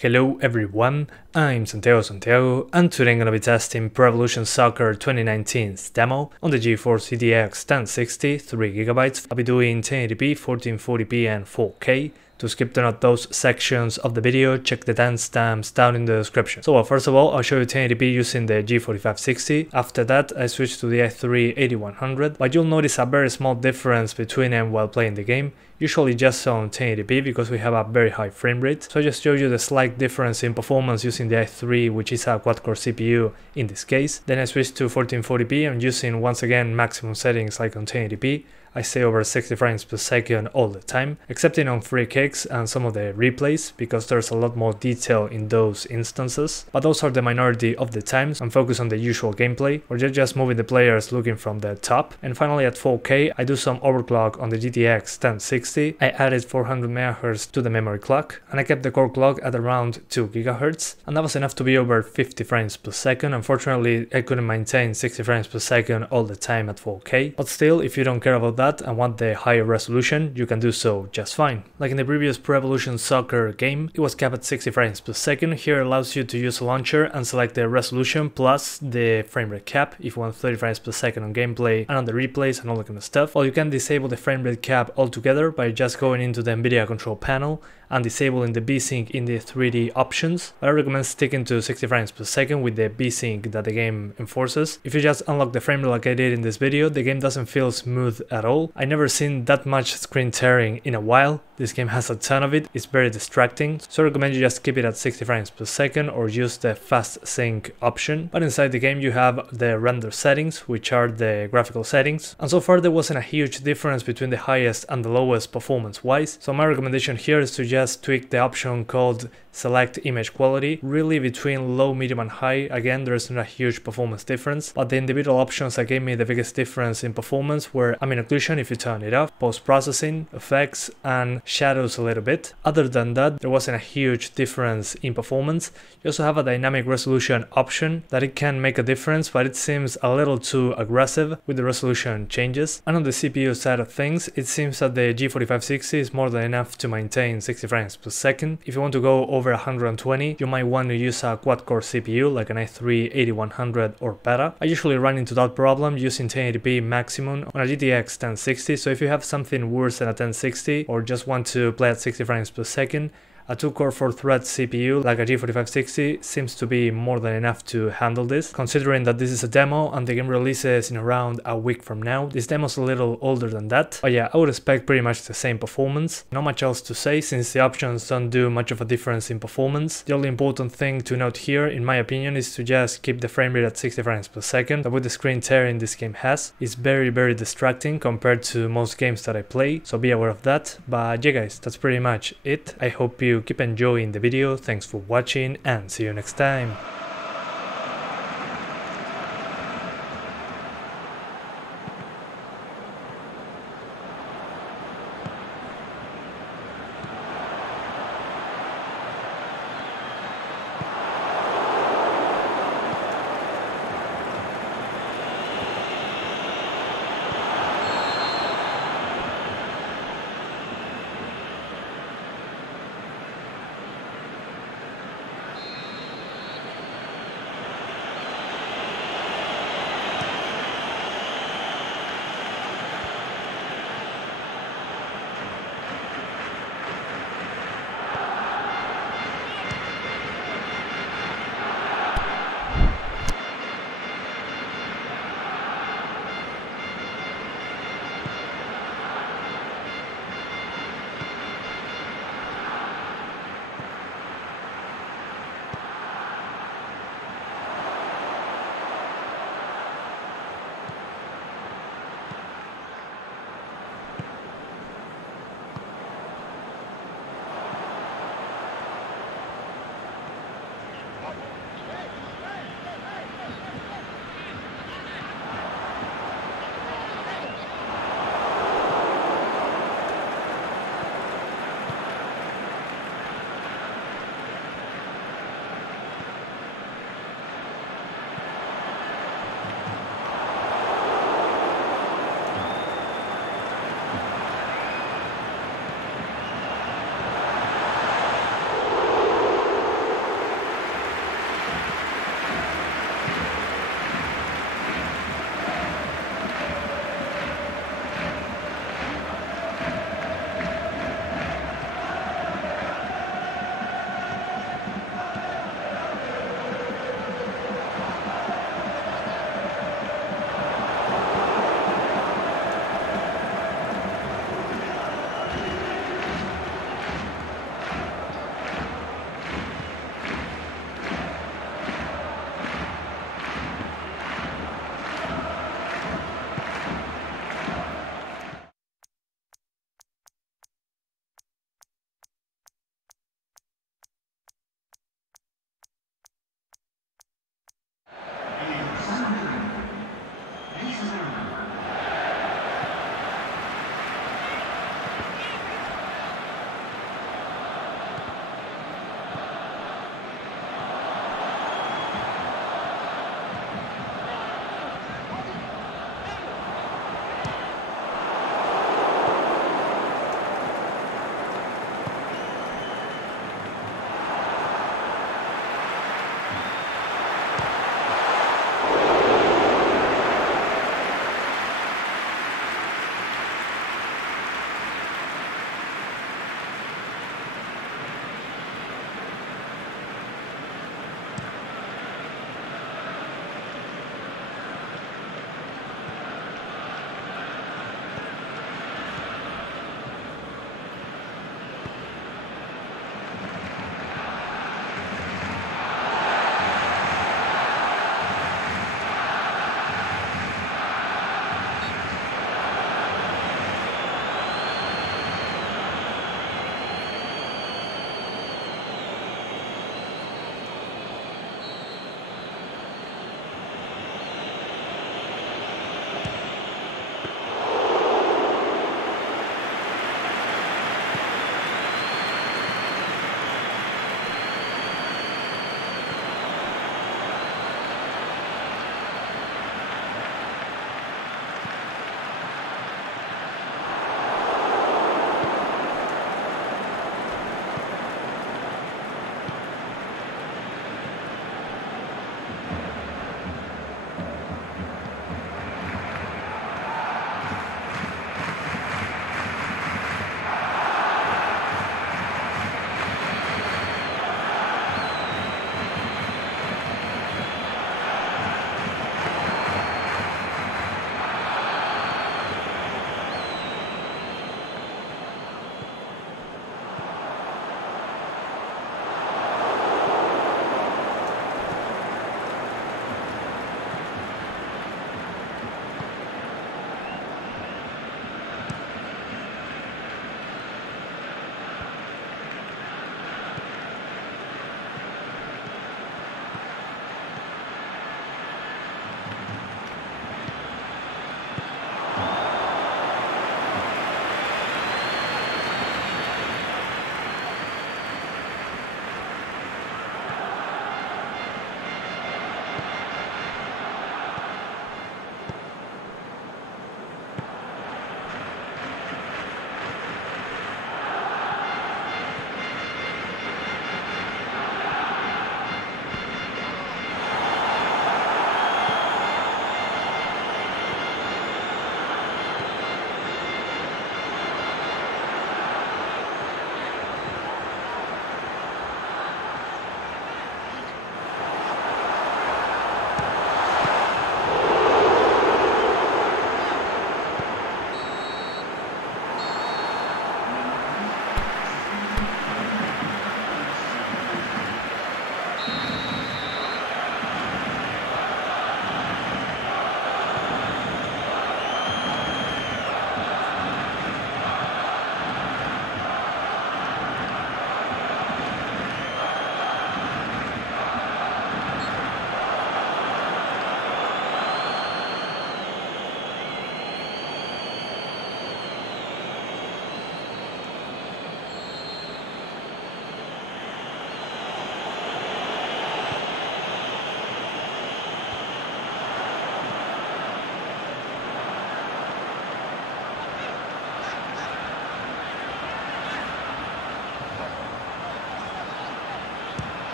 Hello everyone, I'm Santiago, and today I'm gonna be testing Pro Evolution Soccer 2019's demo on the GeForce GTX 1060, 3GB. I'll be doing 1080p, 1440p and 4K. To skip to not those sections of the video, check the timestamps down in the description. So first of all, I'll show you 1080p using the G4560. After that, I switched to the i3-8100, but you'll notice a very small difference between them while playing the game. Usually just on 1080p because we have a very high frame rate. So I just showed you the slight difference in performance using the i3, which is a quad-core CPU in this case. Then I switched to 1440p and using once again maximum settings like on 1080p. I stay over 60 frames per second all the time, excepting on free kicks and some of the replays, because there's a lot more detail in those instances. But those are the minority of the times. I'm focused on the usual gameplay, or just moving the players looking from the top. And finally at 4K, I do some overclock on the GTX 1060. I added 400 MHz to the memory clock, and I kept the core clock at around 2 GHz, and that was enough to be over 50 frames per second. Unfortunately, I couldn't maintain 60 frames per second all the time at 4K, but still, if you don't care about that and want the higher resolution, you can do so just fine. Like in the previous Pro Evolution Soccer game, it was capped at 60 frames per second. Here allows you to use a launcher and select the resolution plus the frame rate cap if you want 30 frames per second on gameplay and on the replays and all that kind of stuff. Or you can disable the frame rate cap altogether by just going into the NVIDIA control panel and disabling the VSync in the 3D options. But I recommend sticking to 60 frames per second with the VSync that the game enforces. If you just unlock the frame rate like I did in this video, the game doesn't feel smooth at all. I never seen that much screen tearing in a while. This game has a ton of it, it's very distracting, so I recommend you just keep it at 60 frames per second or use the fast sync option. But inside the game you have the render settings, which are the graphical settings, and so far there wasn't a huge difference between the highest and the lowest performance wise, so my recommendation here is to just tweak the option called select image quality. Really between low, medium and high, again there's not a huge performance difference, but the individual options that gave me the biggest difference in performance were ambient occlusion if you turn it off, post-processing, effects and shadows a little bit. Other than that, there wasn't a huge difference in performance. You also have a dynamic resolution option that it can make a difference, but it seems a little too aggressive with the resolution changes. And on the CPU side of things, it seems that the G4560 is more than enough to maintain 60 frames per second. If you want to go over 120, you might want to use a quad-core CPU like an i3-8100 or better. I usually run into that problem using 1080p maximum on a GTX 1060, so if you have something worse than a 1060 or just want to play at 60 frames per second, a 2-core 4-thread CPU like a G4560 seems to be more than enough to handle this. Considering that this is a demo and the game releases in around a week from now, this demo's a little older than that. But yeah, I would expect pretty much the same performance. Not much else to say since the options don't do much of a difference in performance. The only important thing to note here, in my opinion, is to just keep the frame rate at 60 frames per second. That with the screen tearing this game has, is very distracting compared to most games that I play, so be aware of that. But yeah guys, that's pretty much it. I hope you keep enjoying the video, thanks for watching and see you next time.